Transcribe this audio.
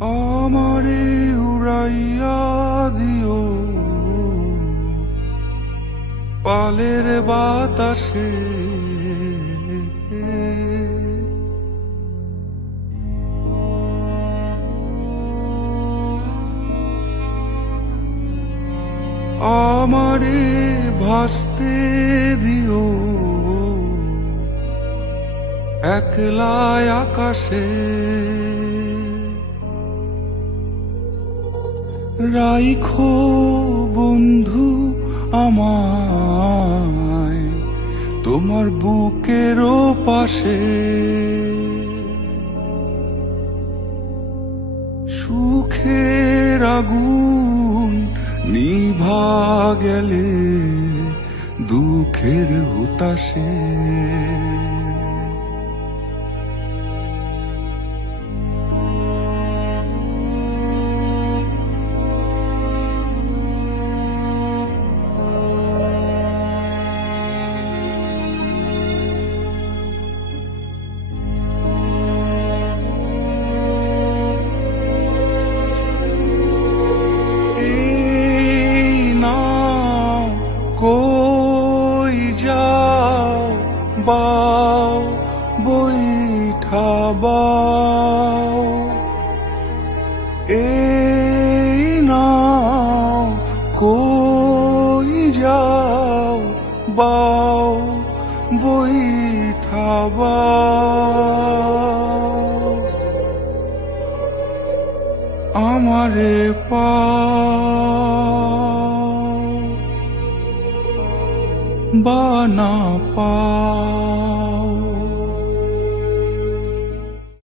আমারে উড়াইয়া দিও। পালের বাতাসে আমারে ভাসতে দিও। একলা আকাশে রাইখো বন্ধু আমায় তোমার বুকেরও পাশে। সুখের আগুন নিভা গেলে দুঃখের হুতাশে। বাও বৈঠা বাও। এই নাও কই যাও বাও বৈঠা বাও। আমারে পাও। বা না পাও